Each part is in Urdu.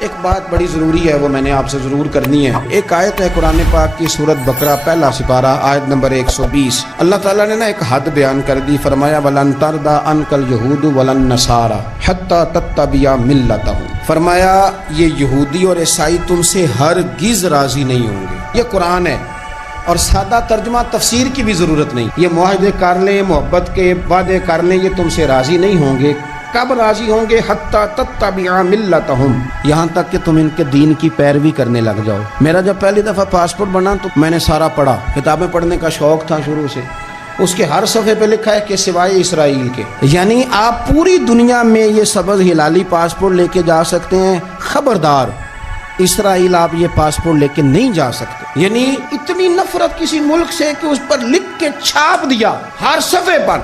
ایک بات بڑی ضروری ہے، وہ میں نے آپ سے ضرور کرنی ہے۔ ایک آیت ہے قرآن پاک کی سورۃ بقرہ پہلا سپارہ آیت نمبر 120۔ اللہ تعالیٰ نے ایک حد بیان کر دی، فرمایا وَلَن تَرْضَىٰ عَنْكَ الْيَهُودُ وَلَا النَّصَارَىٰ حَتَّىٰ تَتَّبِعَ مِلَّتَهُمْ۔ فرمایا یہ یہودی اور عیسائی تم سے ہرگز راضی نہیں ہوں گے۔ یہ قرآن ہے اور سادہ ترجمہ تفسیر کی بھی ضرورت نہیں۔ یہ معاہدے کر لیں، محبت کے وعدے کر لیں، یہ تم سے راضی نہیں ہوں گے۔ کب راضی ہوں گے؟ حتی تتبع ملتہم، یہاں تک کہ تم ان کے دین کی پیروی کرنے لگ جاؤ۔ میرا جب پہلی دفعہ پاسپورٹ بنا تو میں نے سارا پڑھا، کتابیں پڑھنے کا شوق تھا شروع سے۔ اس کے ہر صفحے پہ لکھا ہے کہ سوائے اسرائیل کے، یعنی آپ پوری دنیا میں یہ سبز ہلالی پاسپورٹ لے کے جا سکتے ہیں، خبردار اسرائیل آپ یہ پاسپورٹ لے کے نہیں جا سکتے۔ یعنی اتنی نفرت کسی ملک سے کہ اس پر لکھ کے چھاپ دیا ہر صفحے پر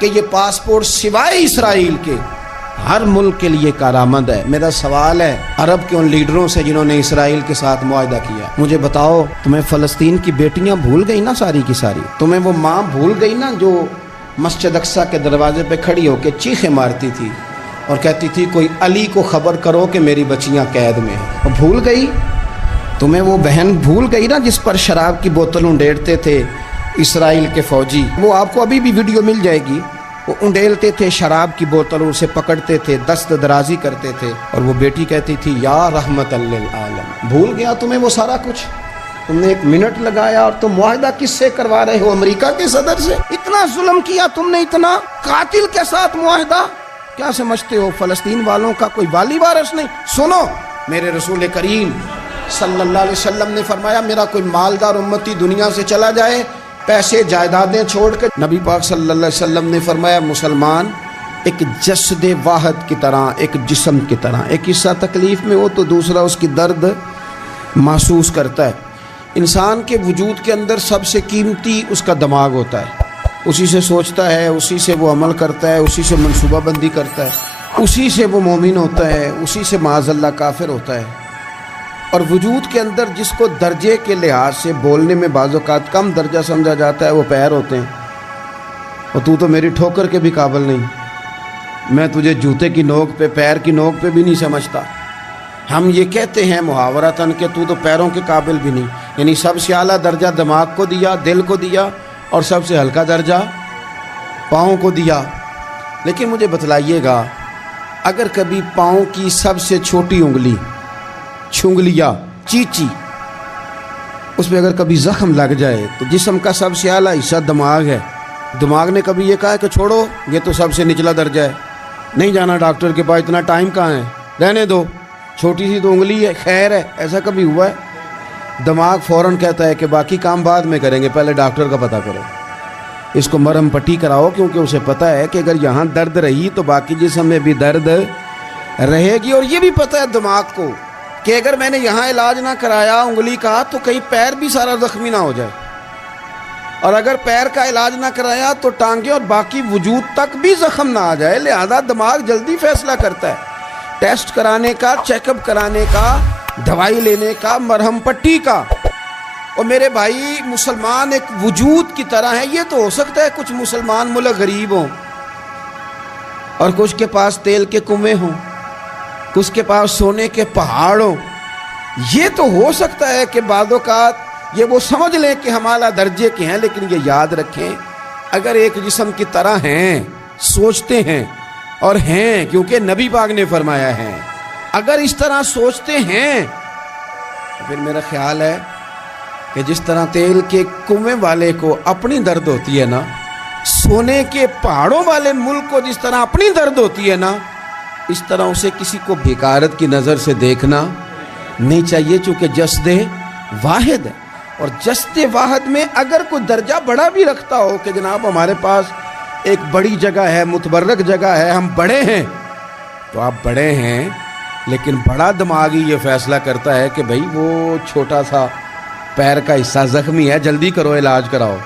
کہ یہ پاسپورٹ سوائے اسرائیل کے ہر ملک کے لیے کارآمد ہے۔ میرا سوال ہے عرب کے ان لیڈروں سے جنہوں نے اسرائیل کے ساتھ معاہدہ کیا، مجھے بتاؤ تمہیں فلسطین کی بیٹیاں بھول گئی نا ساری کی ساری؟ تمہیں وہ ماں بھول گئی نا جو مسجد اقصیٰ کے دروازے پہ کھڑی ہو کے چیخیں مارتی تھی اور کہتی تھی کوئی علی کو خبر کرو کہ میری بچیاں قید میں ہیں؟ وہ بھول گئی؟ تمہیں وہ بہن بھول گئی نا جس پر شراب کی بوتل انڈیڑتے تھے اسرائیل کے فوجی؟ وہ آپ کو ابھی بھی ویڈیو مل جائے گی۔ وہ انڈیلتے تھے شراب کی بوتل، اسے پکڑتے تھے، دست درازی کرتے تھے، اور وہ بیٹی کہتی تھی یا رحمت للعالم۔ بھول گیا تمہیں وہ سارا کچھ؟ تم نے ایک منٹ لگایا اور تم معاہدہ کس سے کروا رہے ہو؟ امریکہ کے صدر سے؟ اتنا ظلم کیا تم نے، اتنا قاتل کے ساتھ معاہدہ؟ کیا سمجھتے ہو فلسطین والوں کا کوئی والی وارث نہیں؟ سنو، میرے رسول کریم صلی اللہ علیہ وسلم نے فرمایا میرا کوئی مالدار امتی دنیا سے چلا جائے پیسے جائیدادیں چھوڑ کے، نبی پاک صلی اللہ علیہ وسلم نے فرمایا مسلمان ایک جسد واحد کی طرح، ایک جسم کی طرح، ایک حصہ تکلیف میں ہو تو دوسرا اس کی درد محسوس کرتا ہے۔ انسان کے وجود کے اندر سب سے قیمتی اس کا دماغ ہوتا ہے، اسی سے سوچتا ہے، اسی سے وہ عمل کرتا ہے، اسی سے منصوبہ بندی کرتا ہے، اسی سے وہ مومن ہوتا ہے، اسی سے معاذ اللہ کافر ہوتا ہے۔ اور وجود کے اندر جس کو درجے کے لحاظ سے بولنے میں بعض اوقات کم درجہ سمجھا جاتا ہے وہ پیر ہوتے ہیں۔ اور تو میری ٹھوکر کے بھی قابل نہیں، میں تجھے جوتے کی نوک پہ، پیر کی نوک پہ بھی نہیں سمجھتا۔ ہم یہ کہتے ہیں محاورتاً کہ تو پیروں کے قابل بھی نہیں، یعنی سب سے اعلیٰ درجہ دماغ کو دیا، دل کو دیا، اور سب سے ہلکا درجہ پاؤں کو دیا۔ لیکن مجھے بتلائیے گا اگر کبھی پاؤں کی سب سے چھوٹی انگلی چھنگلیا چیچی اس میں اگر کبھی زخم لگ جائے تو جسم کا سب سے اعلیٰ حصہ دماغ ہے، دماغ نے کبھی یہ کہا ہے کہ چھوڑو یہ تو سب سے نچلا درجہ ہے، نہیں جانا ڈاکٹر کے پاس، اتنا ٹائم کہاں ہے، رہنے دو، چھوٹی سی تو انگلی ہے، خیر ہے؟ ایسا کبھی ہوا ہے؟ دماغ فوراً کہتا ہے کہ باقی کام بعد میں کریں گے، پہلے ڈاکٹر کا پتہ کرو، اس کو مرہم پٹی کراؤ، کیونکہ اسے پتہ ہے کہ اگر یہاں درد رہی تو باقی جسم میں بھی درد رہے گی۔ اور یہ بھی پتہ ہے دماغ کو کہ اگر میں نے یہاں علاج نہ کرایا انگلی کا تو کہیں پیر بھی سارا زخمی نہ ہو جائے، اور اگر پیر کا علاج نہ کرایا تو ٹانگیں اور باقی وجود تک بھی زخم نہ آ جائے۔ لہذا دماغ جلدی فیصلہ کرتا ہے، ٹیسٹ کرانے کا، چیک اپ کرانے کا، دوائی لینے کا، مرہم پٹی کا۔ اور میرے بھائی مسلمان ایک وجود کی طرح ہے، یہ تو ہو سکتا ہے کچھ مسلمان ملک غریب ہوں اور کچھ کے پاس تیل کے کنویں ہوں، کچھ کے پاس سونے کے پہاڑ ہوں، یہ تو ہو سکتا ہے کہ بعض اوقات یہ وہ سمجھ لیں کہ ہم اعلیٰ درجے کے ہیں، لیکن یہ یاد رکھیں اگر ایک جسم کی طرح ہیں، سوچتے ہیں اور ہیں، کیونکہ نبی پاک نے فرمایا ہے اگر اس طرح سوچتے ہیں تو پھر میرا خیال ہے کہ جس طرح تیل کے کنویں والے کو اپنی درد ہوتی ہے نا، سونے کے پہاڑوں والے ملک کو جس طرح اپنی درد ہوتی ہے نا، اس طرح اسے کسی کو بیکارت کی نظر سے دیکھنا نہیں چاہیے، چونکہ جسد واحد ہے۔ اور جسد واحد میں اگر کوئی درجہ بڑا بھی رکھتا ہو کہ جناب ہمارے پاس ایک بڑی جگہ ہے، متبرک جگہ ہے، ہم بڑے ہیں، تو آپ بڑے ہیں، لیکن بڑا دماغ ہی یہ فیصلہ کرتا ہے کہ بھائی وہ چھوٹا سا پیر کا حصہ زخمی ہے، جلدی کرو علاج کراؤ۔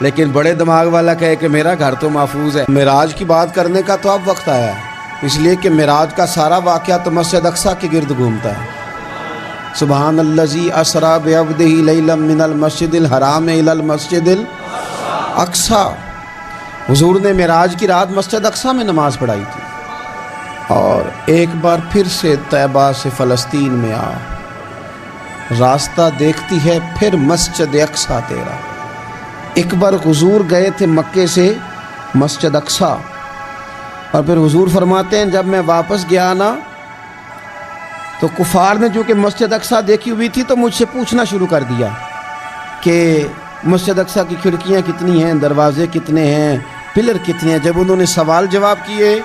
لیکن بڑے دماغ والا کہے کہ میرا گھر تو محفوظ ہے۔ معراج کی بات کرنے کا تو اب وقت آیا ہے، اس لیے کہ معراج کا سارا واقعہ تو مسجد اقصیٰ کے گرد گھومتا ہے۔ سبحان الذی اسریٰ بعبدہ لیلا من المسجد الحرام الی المسجد الاقصیٰ۔ حضور نے معراج کی رات مسجد اقصیٰ میں نماز پڑھائی تھی، اور ایک بار پھر سے طیبہ سے فلسطین میں آ، راستہ دیکھتی ہے پھر مسجد اقصیٰ تیرا۔ ایک بار حضور گئے تھے مکے سے مسجد اقصیٰ، اور پھر حضور فرماتے ہیں جب میں واپس گیا نا تو کفار نے جو کہ مسجد اقصیٰ دیکھی ہوئی تھی تو مجھ سے پوچھنا شروع کر دیا کہ مسجد اقصیٰ کی کھڑکیاں کتنی ہیں، دروازے کتنے ہیں، پلر کتنے ہیں۔ جب انہوں نے سوال جواب کیے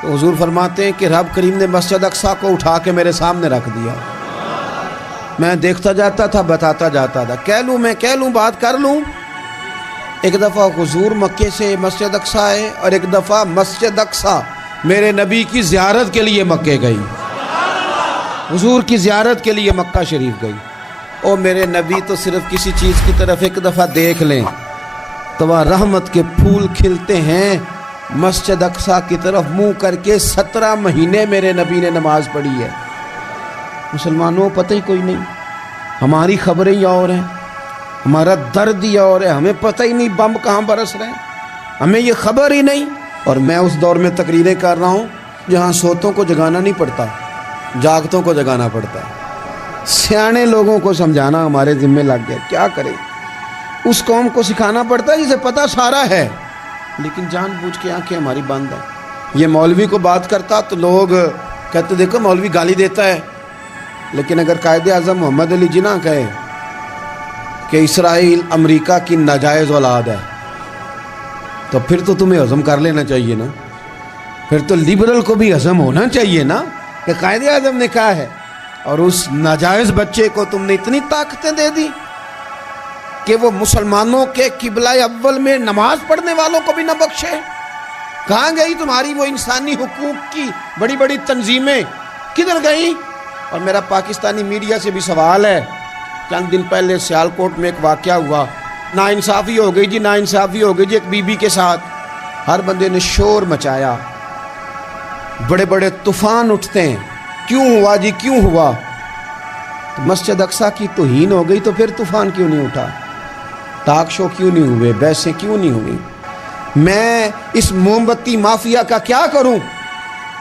تو حضور فرماتے ہیں کہ رب کریم نے مسجد اقصیٰ کو اٹھا کے میرے سامنے رکھ دیا۔ میں دیکھتا جاتا تھا، بتاتا جاتا تھا، کہہ لوں بات کر لوں۔ ایک دفعہ حضور مکے سے مسجد اقصیٰ آئے اور ایک دفعہ مسجد اقصیٰ میرے نبی کی زیارت کے لیے مکے گئی، حضور کی زیارت کے لیے مکہ شریف گئی۔ او میرے نبی تو صرف کسی چیز کی طرف ایک دفعہ دیکھ لیں تو وہاں رحمت کے پھول کھلتے ہیں۔ مسجد اقصیٰ کی طرف منہ کر کے 17 مہینے میرے نبی نے نماز پڑھی ہے۔ مسلمانوں پتہ ہی کوئی نہیں، ہماری خبریں ہی اور ہیں، ہمارا درد ہی اور ہے، ہمیں پتہ ہی نہیں بم کہاں برس رہے ہیں، ہمیں یہ خبر ہی نہیں۔ اور میں اس دور میں تقریریں کر رہا ہوں جہاں سوتوں کو جگانا نہیں پڑتا، جاگتوں کو جگانا پڑتا ہے۔ سیانے لوگوں کو سمجھانا ہمارے ذمہ لگ گیا، کیا کریں؟ اس قوم کو سکھانا پڑتا ہے جسے پتہ سارا ہے، لیکن جان بوجھ کے آنکھیں ہماری بند ہیں۔ یہ مولوی کو بات کرتا تو لوگ کہتے دیکھو مولوی گالی دیتا ہے، لیکن اگر قائد اعظم محمد علی جناح کہے کہ اسرائیل امریکہ کی ناجائز اولاد ہے تو پھر تو تمہیں ہضم کر لینا چاہیے نا، پھر تو لبرل کو بھی ہضم ہونا چاہیے نا کہ قائد اعظم نے کہا ہے، اور اس ناجائز بچے کو تم نے اتنی طاقتیں دے دی کہ وہ مسلمانوں کے قبلہ اول میں نماز پڑھنے والوں کو بھی نہ بخشے۔ کہاں گئی تمہاری وہ انسانی حقوق کی بڑی بڑی تنظیمیں، کدھر گئیں؟ اور میرا پاکستانی میڈیا سے بھی سوال ہے، چند دن پہلے سیالکوٹ میں ایک واقعہ ہوا، ناانصافی ہو گئی جی، ناانصافی ہو گئی جی ایک بی بی کے ساتھ۔ ہر بندے نے شور مچایا، بڑے بڑے طوفان اٹھتے ہیں، کیوں ہوا جی کیوں ہوا؟ تو مسجد اقصیٰ کی توہین ہو گئی تو پھر طوفان کیوں نہیں اٹھا؟ ٹاک شو کیوں نہیں ہوئے؟ بحثیں کیوں نہیں ہوئی؟ میں اس موم بتی مافیا کا کیا کروں؟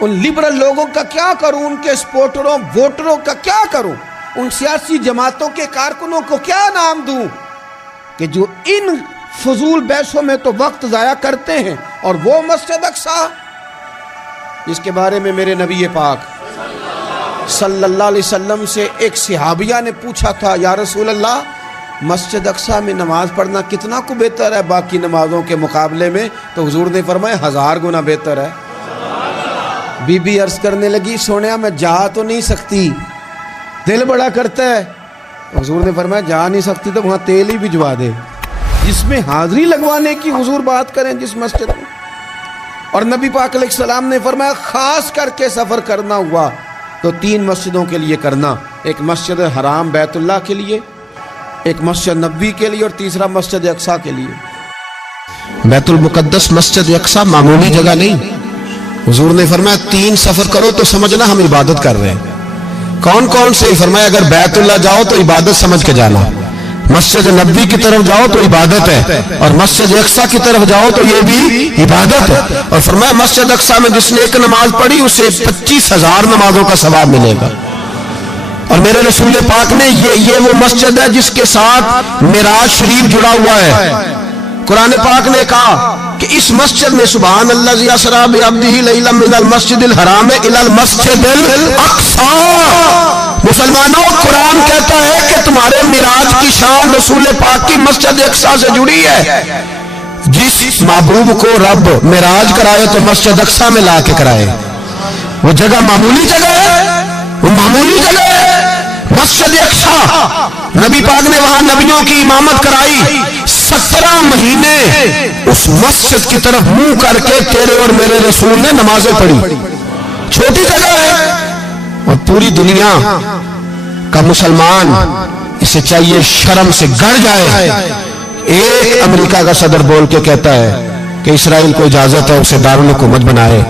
ان لبرل لوگوں کا کیا کروں؟ ان کے سپورٹروں ووٹروں کا کیا کروں؟ ان سیاسی جماعتوں کے کارکنوں کو کیا نام دوں کہ جو ان فضول بحثوں میں تو وقت ضائع کرتے ہیں، اور وہ مسجد اقصیٰ جس کے بارے میں میرے نبی پاک صلی اللہ علیہ وسلم سے ایک صحابیہ نے پوچھا تھا، یا رسول اللہ مسجد اقصیٰ میں نماز پڑھنا کتنا کو بہتر ہے باقی نمازوں کے مقابلے میں؟ تو حضور نے فرمایا 1000 گنا بہتر ہے۔ بی بی عرض کرنے لگی، سونیا میں جا تو نہیں سکتی، دل بڑا کرتا ہے۔ حضور نے فرمایا جا نہیں سکتی تو وہاں تیل ہی بھجوا دے، جس میں حاضری لگوانے کی حضور بات کریں جس مسجد میں۔ اور نبی پاک علیہ السلام نے فرمایا خاص کر کے سفر کرنا ہوا تو 3 مسجدوں کے لیے کرنا، ایک مسجد حرام بیت اللہ کے لیے، ایک مسجد نبوی کے لیے، اور تیسرا مسجد اقصیٰ کے لیے۔ بیت المقدس مسجد اقصیٰ معمولی جگہ نہیں، حضور نے فرمایا 3 سفر کرو تو سمجھنا ہم عبادت کر رہے ہیں۔ کون کون سے؟ فرمایا اگر بیت اللہ جاؤ تو عبادت سمجھ کے جانا، مسجد نبوی کی طرف جاؤ تو عبادت ہے، اور مسجد اقصیٰ کی طرف جاؤ تو یہ بھی عبادت ہے۔ اور فرمایا مسجد اقصیٰ میں جس نے ایک نماز پڑھی اسے 25,000 نمازوں کا ثواب ملے گا۔ اور میرے رسول پاک نے یہ وہ مسجد ہے جس کے ساتھ معراج شریف جڑا ہوا ہے۔ قرآن پاک نے کہا کہ اس مسجد میں سبحان الذی اسری بعبدہ لیلا من المسجد الحرام الی المسجد الاقصیٰ۔ مسلمانوں قرآن کہتا ہے کہ تمہارے معراج کی شان رسول پاک کی مسجد اقصیٰ سے جڑی ہے۔ جس محبوب کو رب معراج کرائے تو مسجد اقصیٰ میں لا کے کرائے۔ وہ جگہ معمولی جگہ ہے، وہ معمولی جگہ ہے مسجد اقصیٰ۔ نبی پاک نے وہاں نبیوں کی امامت کرائی، 17 مہینے اس مسجد کی طرف منہ کر کے تیرے اور میرے رسول نے نمازیں پڑھی۔ چھوٹی جگہ ہے، اور پوری دنیا کا مسلمان اسے چاہیے شرم سے گڑ جائے۔ ایک امریکہ کا صدر بول کے کہتا ہے کہ اسرائیل کو اجازت ہے اسے دارالحکومت بنائے،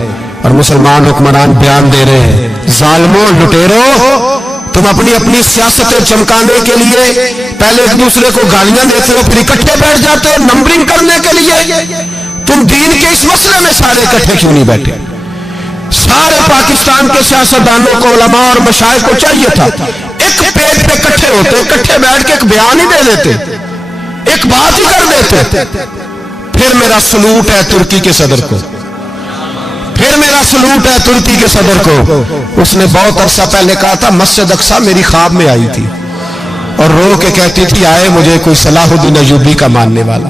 اور مسلمان حکمران بیان دے رہے ہیں ظالموں لٹیروں، تم اپنی سیاستیں چمکانے کے لیے پہلے ایک دوسرے کو گالیاں دیتے ہو، پھر اکٹھے بیٹھ جاتے ہو نمبرنگ کرنے کے لیے۔ تم دین کے اس مسئلے میں سارے اکٹھے کیوں نہیں بیٹھے؟ سارے پاکستان کے سیاستدانوں کو، علماء اور مشائخ کو چاہیے تھا ایک پیج پہ اکٹھے ہوتے، اکٹھے بیٹھ کے ایک بیان ہی دے دیتے، ایک بات ہی کر دیتے۔ پھر میرا سلوٹ ہے ترکی کے صدر کو، پھر میرا سلوٹ ہے ترکی کے صدر کو۔ اس نے بہت عرصہ پہلے کہا تھا مسجد اقصی میری خواب میں آئی تھی اور رو کے کہتی تھی آئے مجھے کوئی صلاح الدین ایوبی کا ماننے والا،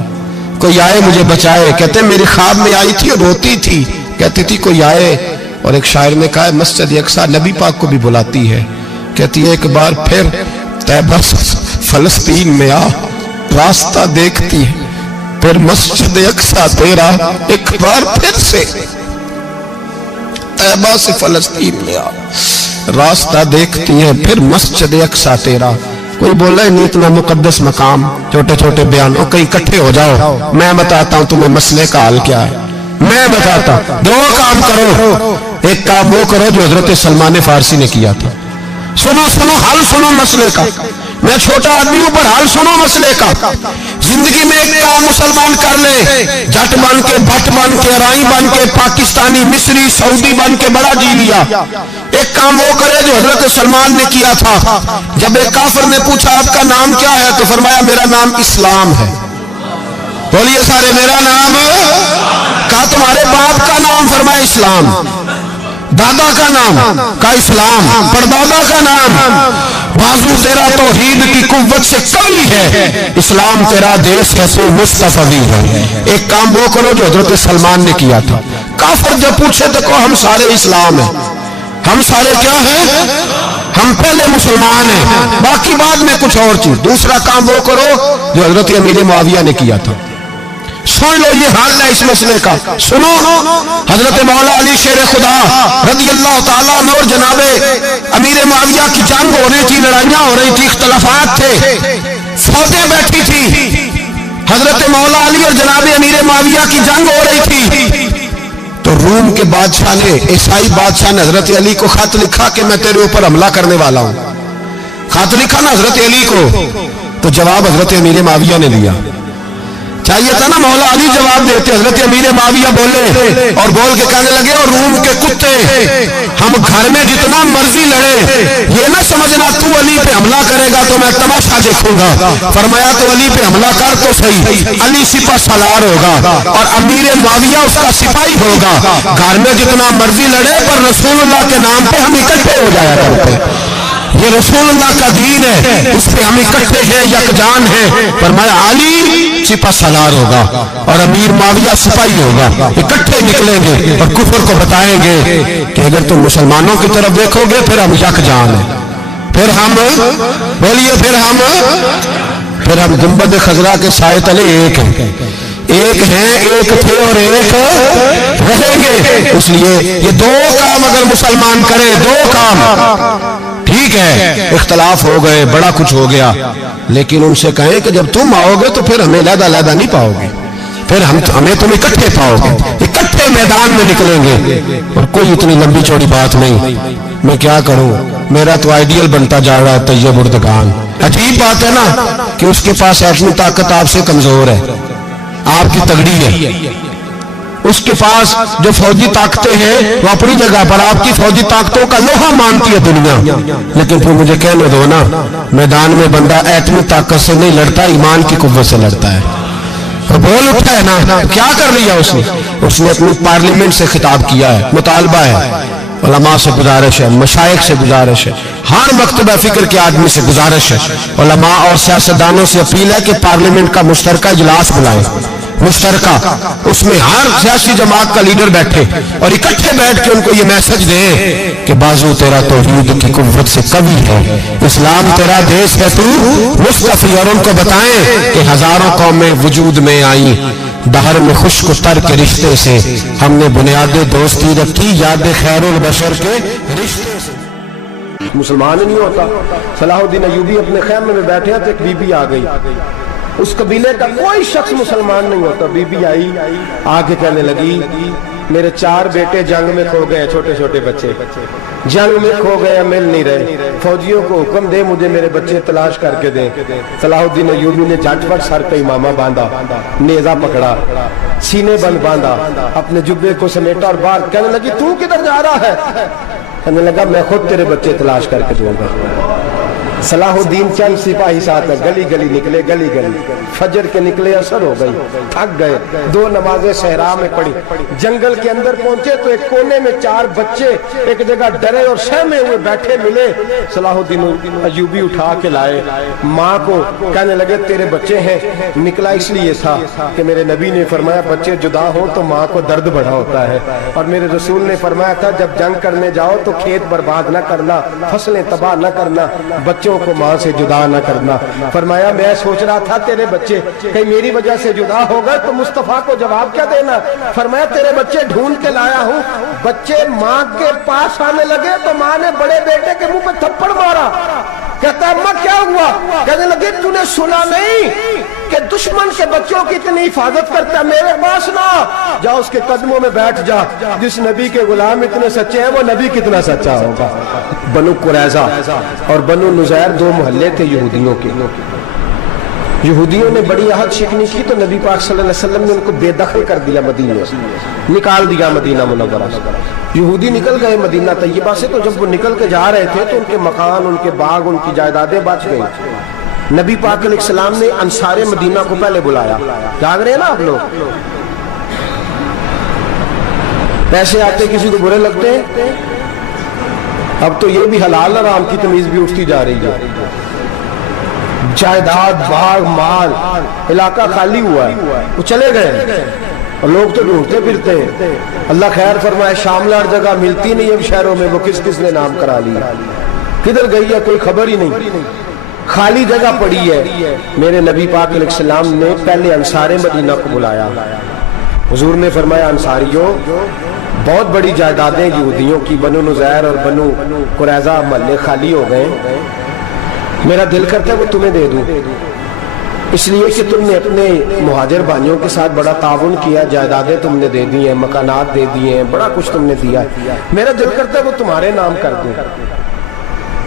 کوئی آئے مجھے بچائے۔ کہتے میری خواب میں آئی تھی اور روتی تھی، کہتی تھی کوئی آئے۔ اور ایک شاعر نے کہا مسجد اقصی نبی پاک کو بھی بلاتی ہے، کہتی ہے ایک بار پھر طیبہ فلسطین میں آ، راستہ دیکھتی ہے پھر مسجد اقصی تیرا، ایک بار پھر سے طیبہ سے فلسطین میں آ، راستہ دیکھتی ہے پھر مسجد اقصی تیرا۔ کوئی بولا ہے نہیں اتنا مقدس مقام، چھوٹے چھوٹے بیان، اور کہیں اکٹھے ہو جاؤ، میں بتاتا ہوں تمہیں مسئلے کا حل کیا ہے، میں بتاتا ہوں۔ دو کام کرو، ایک کام وہ کرو جو حضرت سلمان فارسی نے کیا تھا، سنو سنو حل سنو مسئلے کا، میں چھوٹا آدمی ہوں پر حل سنو مسئلے کا۔ زندگی میں ایک کام مسلمان کر لے، جٹ بن کے، بٹ بن کے، رائی بن کے، پاکستانی، مصری، سعودی بن کے بڑا جی لیا۔ ایک کام وہ کرے جو حضرت سلمان نے کیا تھا۔ جب ایک کافر نے پوچھا آپ کا نام کیا ہے تو فرمایا میرا نام اسلام ہے۔ بولیے سارے میرا نام، کہا تمہارے باپ کا نام، فرمایا اسلام۔ دادا کا نام، کا اسلام۔ پردادا کا نام، بازو تیرا توحید کی قوت سے کمی ہے، اسلام تیرا دیس ہے تو مصطفی ہے۔ ایک کام وہ کرو جو حضرت سلمان نے کیا تھا۔ کافر جب پوچھے تو کہو ہم سارے اسلام ہیں، ہم سارے کیا ہیں، ہم پہلے مسلمان ہیں، باقی بعد میں کچھ اور چیز۔ دوسرا کام وہ کرو جو حضرت امیر معاویہ نے کیا تھا۔ سن لو یہ حال ہے اس مسئلے کا، سنو۔ حضرت مولا علی شیر خدا رضی اللہ تعالیٰ عنہ اور جناب امیر معاویہ کی جنگ ہو رہی تھی، لڑائیاں ہو رہی تھی، اختلافات تھے، فوجیں بیٹھی تھی۔ حضرت مولا علی اور جناب امیر معاویہ کی جنگ ہو رہی تھی تو روم کے بادشاہ نے، عیسائی بادشاہ نے حضرت علی کو خط لکھا کہ میں تیرے اوپر حملہ کرنے والا ہوں۔ خط لکھا نا حضرت علی کو، تو جواب حضرت امیر معاویہ نے لیا۔ چاہیے تھا نا مولا علی جواب دیتے، حضرت امیر معاویہ بولے اور بول کے کہنے لگے اور روم کے کتے ہم گھر میں جتنا مرضی لڑے، یہ نہ سمجھنا تو علی پہ حملہ کرے گا تو میں تماشا دیکھوں گا۔ فرمایا تو علی پہ حملہ کر تو صحیح، علی سپہ سالار ہوگا اور امیر معاویہ اس کا سپاہی ہوگا۔ گھر میں جتنا مرضی لڑے پر رسول اللہ کے نام پہ ہم اکٹھے ہو جایا کرتے، یہ رسول اللہ کا دین ہے، اس پہ ہم اکٹھے ہیں، یکجان ہیں۔ فرمایا علی سپہ سالار ہوگا اور امیر معاویہ سپاہی ہوگا، اکٹھے نکلیں گے اور کفر کو بتائیں گے کہ اگر تم مسلمانوں کی طرف دیکھو گے پھر ہم یکجان ہیں، پھر ہم، بولیے پھر ہم گنبد خضرا کے سائے تلے ایک ہیں، ایک ہیں، ایک تھے اور ایک رہیں گے۔ اس لیے یہ دو کام اگر مسلمان کرے، دو کام، ٹھیک ہے اختلاف ہو گئے، بڑا کچھ ہو گیا، لیکن ان سے کہیں کہ جب تم آؤ گے تو پھر ہمیں علیحدہ علیحدہ نہیں پاؤ گے، پھر ہمیں تم اکٹھے پاؤ گے، اکٹھے میدان میں نکلیں گے۔ اور کوئی اتنی لمبی چوڑی بات نہیں، میں کیا کروں، میرا تو آئیڈیل بنتا جا رہا ہے طیب اردگان۔ عجیب بات ہے نا کہ اس کے پاس ایٹمی طاقت آپ سے کمزور ہے، آپ کی تگڑی ہے، اس کے پاس جو فوجی طاقتیں ہیں وہ اپنی جگہ پر، آپ کی فوجی طاقتوں کا لوہا مانتی ہے دنیا، لیکن پھر مجھے کہنے دو نا، میدان میں بندہ ایٹمی طاقت سے نہیں لڑتا، ایمان کی قوت سے لڑتا ہے۔ اور بول اٹھا ہے نا، کیا کر لیا اس نے اپنی پارلیمنٹ سے خطاب کیا ہے، مطالبہ ہے، علماء سے گزارش ہے، مشائخ سے گزارش ہے، ہر مکتبہ فکر کے آدمی سے گزارش ہے، علماء اور سیاستدانوں سے اپیل ہے کہ پارلیمنٹ کا مشترکہ اجلاس بلائیں، مشترکہ، اس میں ہر سیاسی جماعت کا لیڈر بیٹھے اور اکٹھے بیٹھ کے ان کو یہ میسج دیں کہ بازو تیرا توحید کی قوت سے قوی ہے، اسلام تیرا دیس ہے تو مصطفی، اور ان کو بتائیں کہ ہزاروں قومیں وجود میں آئیں، دہر میں خشک تر کے رشتے سے ہم نے بنیاد دوستی رکھی، یاد خیر البشر کے رشتے سے۔ مسلمان ہی نہیں ہوتا۔ صلاح الدین ایوبی اپنے خیمے میں بیٹھے تھے، ایک بی بی آ گئی، اس قبیلے کا کوئی شخص مسلمان نہیں ہوتا، بی بی آئی، آگے کہنے لگی میرے 4 بیٹے جنگ میں کھو گئے, چھوٹے چھوٹے بچے جنگ میں کھو گئے, مل نہیں رہے. فوجیوں کو حکم دے مجھے میرے بچے تلاش کر کے دیں. صلاح الدین ایوبی نے جھٹ پٹ سر پہ امامہ باندھا, نیزہ پکڑا, سینے بند باندھا, اپنے جبے کو سمیٹا اور باہر کہنے لگی تو کدھر جا رہا ہے؟ کہنے لگا میں خود تیرے بچے تلاش کر کے دوں گا. صلاح الدین چند سپاہی ساتھ میں گلی گلی نکلے, گلی گلی فجر کے نکلے, اثر ہو گئی, تھک گئے. 2 نمازیں صحرا میں پڑھی. جنگل کے اندر پہنچے تو ایک کونے میں 4 بچے ایک جگہ ڈرے اور سہمے ہوئے بیٹھے ملے. صلاح الدین ایوبی اٹھا کے لائے, ماں کو کہنے لگے تیرے بچے ہیں. نکلا اس لیے تھا کہ میرے نبی نے فرمایا بچے جدا ہوں تو ماں کو درد بڑا ہوتا ہے, اور میرے رسول نے فرمایا تھا جب جنگ کرنے جاؤ تو کھیت برباد نہ کرنا, فصلیں تباہ نہ کرنا, بچوں کو ماں سے جدا نہ کرنا. فرمایا میں سوچ رہا تھا تیرے بچے کہیں میری وجہ سے جدا ہو گئے تو مصطفیٰ کو جواب کیا دینا. فرمایا تیرے بچے ڈھونڈ کے لایا ہوں. بچے ماں کے پاس آنے لگے تو ماں نے بڑے بیٹے کے منہ پہ تھپڑ مارا. کہتا اماں کیا ہوا؟ کہنے لگے تو نے سنا نہیں کہ دشمن کے بچوں کی اتنی حفاظت کرتا ہے, میرے پاس نہ جا, اس کے قدموں میں بیٹھ جا. جس نبی کے غلام اتنے سچے ہیں وہ نبی کتنا سچا ہوگا. بنو قریظہ اور بنو نذیر 2 محلے تھے یہودیوں کے. یہودیوں نے بڑی عہد شکنی کی تو نبی پاک صلی اللہ علیہ وسلم نے ان کو بے دخل کر دیا, مدینے سے نکال دیا مدینہ منورہ سے. یہودی نکل گئے مدینہ طیبہ سے, تو جب وہ نکل کے جا رہے تھے تو ان کے مکان, ان کے باغ, ان کی جائیدادیں بچ گئی. نبی پاک علیہ السلام نے انصار مدینہ کو پہلے بلایا. جاگ رہے ہیں نا آپ لوگ؟ پیسے آتے کسی کو برے لگتے ہیں, اب تو یہ بھی حلال حرام کی تمیز بھی اٹھتی جا رہی ہے. جائیداد, باغ, مال, علاقہ خالی ہوا ہے, وہ چلے گئے اور لوگ تو ڈھونڈتے پھرتے ہیں. اللہ خیر فرمائے, شاملہ جگہ ملتی نہیں اب شہروں میں, وہ کس کس نے نام کرا لیا, کدھر گئی ہے کوئی خبر ہی نہیں, خالی جگہ پڑی ہے. میرے نبی پاک علیہ السلام نے پہلے انصار مدینہ کو بلایا. حضور نے فرمایا انصاریوں بہت بڑی جائیدادیں یہودیوں کی, بنو نذیر اور بنو قریظہ محلے خالی ہو گئے, میرا دل کرتا ہے وہ تمہیں دے دوں, اس لیے کہ تم نے اپنے مہاجر بھائیوں کے ساتھ بڑا تعاون کیا, جائیدادیں تم نے دے دی ہیں, مکانات دے دیے ہیں, بڑا کچھ تم نے دیا ہے, میرا دل کرتا ہے وہ تمہارے نام کر دوں.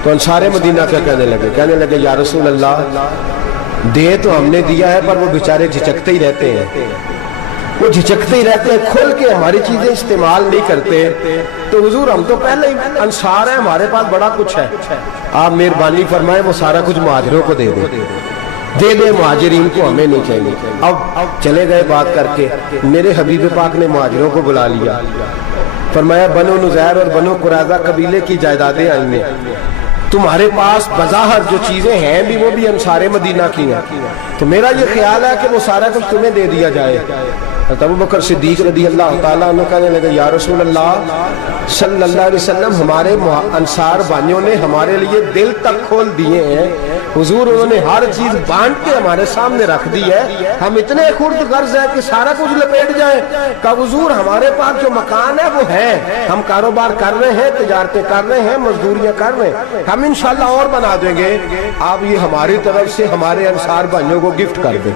تو انصار مدینہ کیا کہنے لگے یا رسول اللہ دے تو ہم نے دیا ہے پر وہ بیچارے جھچکتے ہی رہتے ہیں, وہ جھچکتے ہی رہتے ہیں, کھول کے ہماری چیزیں استعمال نہیں کرتے. تو حضور ہم تو پہلے ہی انصار ہیں, ہمارے پاس بڑا کچھ ہے, آپ مہربانی فرمائیں وہ سارا کچھ مہاجروں کو دے دے, مہاجرین کو ہمیں نہیں چاہیے. اب چلے گئے بات کر کے, میرے حبیب پاک نے مہاجروں کو بلا لیا. فرمایا بنو نذیر اور بنو قریظہ قبیلے کی جائیدادیں آئی ہیں, تمہارے پاس بظاہر جو چیزیں ہیں بھی وہ بھی انصار مدینہ کی ہیں, تو میرا یہ خیال ہے کہ وہ سارا کچھ تمہیں دے دیا جائے. ابو بکر صدیق رضی اللہ تعالیٰ عنہ کہنے لگے یا رسول اللہ صلی اللہ علیہ وسلم ہمارے انصار بھائیوں نے ہمارے لیے دل تک کھول دیے ہیں, حضور انہوں نے ہر چیز بانٹ کے ہمارے سامنے رکھ دی ہے, ہم اتنے خرد غرض ہیں کہ سارا کچھ لپیٹ جائیں. کہ حضور ہمارے پاس جو مکان ہے وہ ہے, ہم کاروبار کر رہے ہیں, تجارتیں کر رہے ہیں, مزدوریاں کر رہے ہیں, ہم انشاءاللہ اور بنا دیں گے, آپ یہ ہماری طرف سے ہمارے انصار بھائیوں کو گفٹ کر دیں,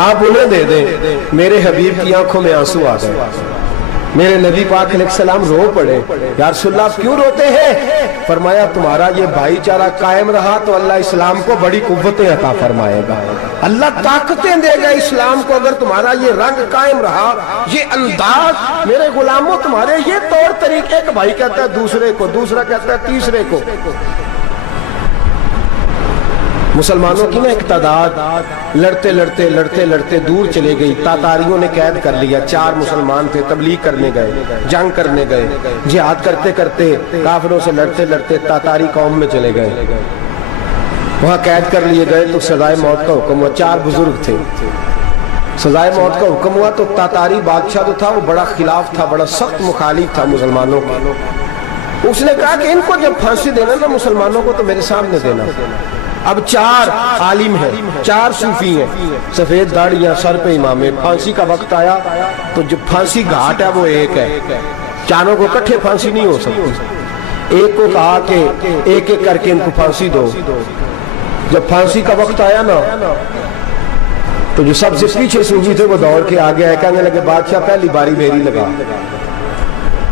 آپ انہیں دے دیں. میرے حبیب کی آنکھوں میں آنسو آ گئے, میرے نبی پاک علیہ السلام رو پڑے. یا رسول اللہ آپ کیوں روتے ہیں؟ فرمایا تمہارا یہ بھائی چارہ قائم رہا تو اللہ اسلام کو بڑی قوتیں عطا فرمائے گا, اللہ طاقتیں دے گا اسلام کو. اگر تمہارا یہ رنگ قائم رہا, یہ انداز, میرے غلاموں تمہارے یہ طور طریقے, ایک بھائی کہتا ہے دوسرے کو, دوسرا کہتا ہے تیسرے کو. مسلمانوں کی نا ایک تعداد لڑتے لڑتے لڑتے لڑتے دور چلے گئی. تاتاریوں نے قید کر لیا, 4 مسلمان تھے, تبلیغ کرنے گئے, جنگ کرنے گئے, جہاد کرتے کرتے کافروں سے لڑتے لڑتے تاتاری قوم میں چلے گئے, وہاں قید کر لیے گئے. تو سزائے موت کا حکم ہوا, 4 بزرگ تھے, سزائے موت کا حکم ہوا. تو تاتاری بادشاہ جو تھا وہ بڑا خلاف تھا, بڑا سخت مخالف تھا مسلمانوں کا. اس نے کہا کہ ان کو جب پھانسی دینا نا مسلمانوں کو تو میرے سامنے دینا. اب 4 عالم ہیں, 4 صوفی ہیں, سفید داڑیاں, سر پہ امامے. پھانسی کا وقت آیا تو جو پھانسی گھاٹ ہے وہ ایک ہے, چاروں کو کٹھے پھانسی نہیں ہو سکتی. ایک کو کہا کہ ایک ایک کر کے ان کو پھانسی دو. جب پھانسی کا وقت آیا نا تو جو سب سے پیچھے صوفی تھے وہ دوڑ کے آگے آئے, کہنے لگے بادشاہ پہلی باری میری لگا.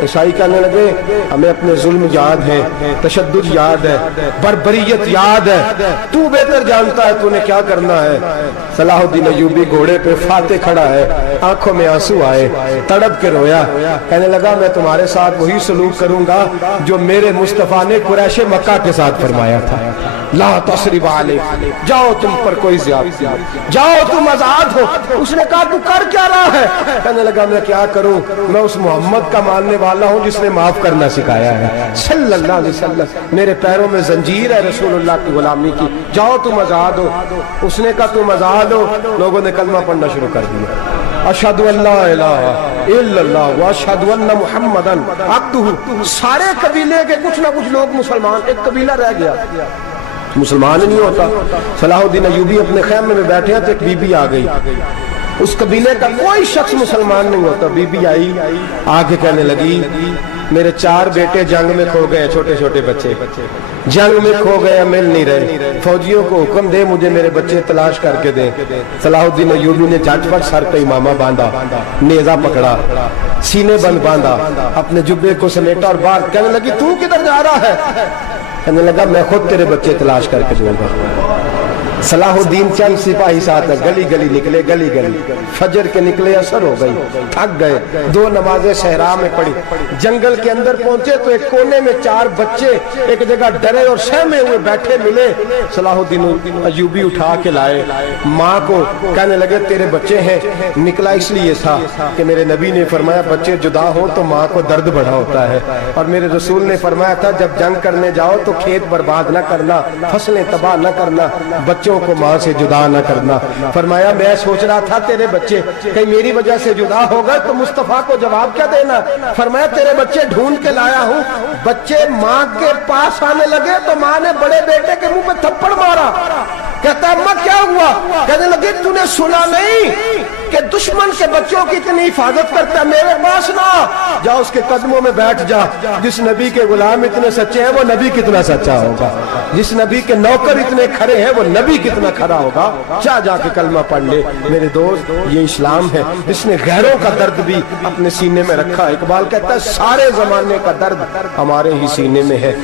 عیسائی کہنے لگے ہمیں اپنے ظلم یاد ہے، تشدد یاد ہے، بربریت یاد ہے، تو بہتر جانتا ہے تو نے کیا کرنا ہے۔ صلاح الدین ایوبی گھوڑے پہ فاتح کھڑا ہے، آنکھوں میں آنسو آئے، تڑپ کے رویا، کہنے لگا میں تمہارے ساتھ وہی سلوک کروں گا جو میرے مصطفیٰ نے قریش مکہ کے ساتھ فرمایا تھا، لا تصریب علیکم، جاؤ تم پر کوئی زیادتی، جاؤ تم آزاد ہو۔ اس نے کہا تو کر کیا رہا ہے؟ کہنے لگا میں کیا کروں، میں اس محمد کا ماننے والا ہوں جس نے معاف کرنا سکھایا ہے صلی اللہ علیہ وسلم، میرے پیروں میں زنجیر ہے رسول اللہ کی غلامی کی، جاؤ تم آزاد ہو۔ اس نے کہا تم آزاد ہو، لوگوں نے کلمہ پڑھنا شروع کر دیا، اشہد ان لا الہ الا اللہ واشہد ان محمدن عبدہ۔ سارے قبیلے کے کچھ نہ کچھ لوگ مسلمان، ایک قبیلہ رہ گیا مسلمان نہیں ہوتا۔ صلاح الدین ایوبی اپنے خیمے میں بیٹھے ہیں تو ایک بی بی آ گئی، اس قبیلے کا کوئی شخص مسلمان نہیں ہوتا۔ بی بی آئی، آگے کہنے لگی میرے 4 بیٹے جنگ میں کھو گئے، چھوٹے چھوٹے بچے جنگ میں کھو گئے، مل نہیں رہے، فوجیوں کو حکم دے مجھے میرے بچے تلاش کر کے دیں۔ صلاح الدین ایوبی نے جھٹ پٹ سر پہ امامہ باندھا، نیزہ پکڑا، سینے بند باندھا، اپنے جبے کو سمیٹا اور باہر کہنے لگی تو کدھر جا رہا ہے؟ کہنے لگا میں خود تیرے بچے تلاش کر کے دوں گا۔ صلاح الدین چند سپاہی ساتھ گلی گلی نکلے، گلی گلی فجر کے نکلے، اثر ہو گئی، تھک گئے، 2 نمازیں صحرا میں پڑھی، جنگل کے اندر پہنچے تو ایک کونے میں 4 بچے ایک جگہ ڈرے اور سہمے ہوئے بیٹھے ملے۔ صلاح الدین ایوبی اٹھا کے لائے، ماں کو کہنے لگے تیرے بچے ہیں۔ نکلا اس لیے تھا کہ میرے نبی نے فرمایا بچے جدا ہو تو ماں کو درد بڑا ہوتا ہے، اور میرے رسول نے فرمایا تھا جب جنگ کرنے جاؤ تو کھیت برباد نہ کرنا، فصلیں تباہ نہ کرنا، بچوں کو ماں سے جدا نہ کرنا۔ فرمایا میں سوچ رہا تھا تیرے بچے کہیں میری وجہ سے جدا ہو گئے تو مصطفیٰ کو جواب کیا دینا۔ فرمایا تیرے بچے ڈھونڈ کے لایا ہوں۔ بچے ماں کے پاس آنے لگے تو ماں نے بڑے بیٹے کے منہ پہ تھپڑ مارا، کہتا اماں کیا ہوا؟ کہنے لگے تو نے سنا نہیں کہ دشمن کے بچوں کی اتنی حفاظت کرتا ہے، میرے پاس نہ جا، اس کے قدموں میں بیٹھ جا۔ جس نبی کے غلام اتنے سچے ہیں وہ نبی کتنا سچا ہوگا، جس نبی کے نوکر اتنے کھڑے ہیں وہ نبی کتنا کھڑا ہوگا، جا کے کلمہ پڑھ لے۔ میرے دوست یہ اسلام ہے، اس نے غیروں کا درد بھی اپنے سینے میں رکھا۔ اقبال کہتا ہے سارے زمانے کا درد ہمارے ہی سینے میں ہے،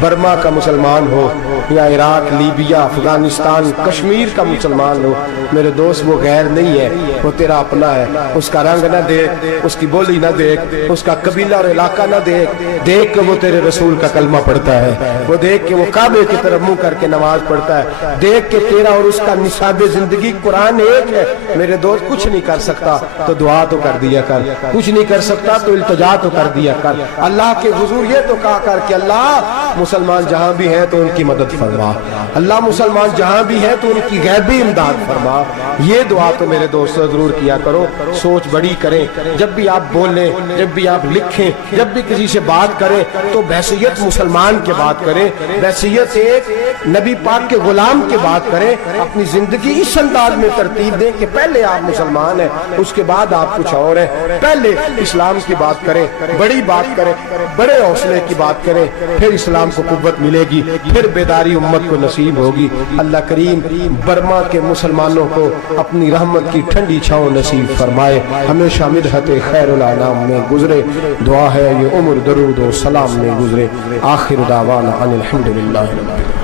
برما کا مسلمان ہو یا عراق، لیبیا، افغانستان، کشمیر کا مسلمان ہو، میرے دوست وہ غیر نہیں ہے، وہ تیرا اپنا ہے۔ اس کا رنگ نہ دیکھ، اس کی بولی نہ دیکھ، اس کا قبیلہ اور علاقہ نہ دیکھ، دیکھ کہ وہ تیرے رسول کا کلمہ پڑھتا ہے، وہ دیکھ کہ وہ کعبے کی طرف منہ کر کے نماز پڑھتا ہے، دیکھ کہ تیرا اور اس کا نصاب زندگی قرآن ایک ہے۔ میرے دوست کچھ نہیں کر سکتا تو دعا تو کر دیا کر، کچھ نہیں کر سکتا تو التجا تو کر دیا کر۔ اللہ کے حضور یہ تو کہا کر کہ اللہ مسلمان جہاں بھی ہیں تو ان کی مدد فرما، اللہ مسلمان جہاں بھی ہیں تو ان کی غیبی امداد فرما۔ یہ دعا تو میرے دوستوں ضرور کیا کرو، سوچ بڑی کریں، جب بھی آپ بولیں، جب بھی آپ لکھیں، جب بھی کسی سے بات کریں تو بحیثیت مسلمان کے بات کریں، بحیثیت ایک نبی پاک کے غلام کے بات کریں، اپنی زندگی اس انداز میں ترتیب دیں کہ پہلے آپ مسلمان ہیں، اس کے بعد آپ کچھ اور ہیں، پہلے اسلام کی بات کریں، بڑی بات کریں، بڑے حوصلے کی بات کریں، پھر اسلام کو قوت ملے گی، پھر بیداری امت کو نصیب ہوگی۔ اللہ کریم برما کے مسلمانوں کو اپنی رحمت کی ٹھنڈی چھاؤں نصیب فرمائے، ہمیشہ مدحت خیر الانام میں گزرے، دعا ہے یہ عمر درود و سلام میں گزرے۔ آخر دعوانا ان الحمدللہ رب العالمین۔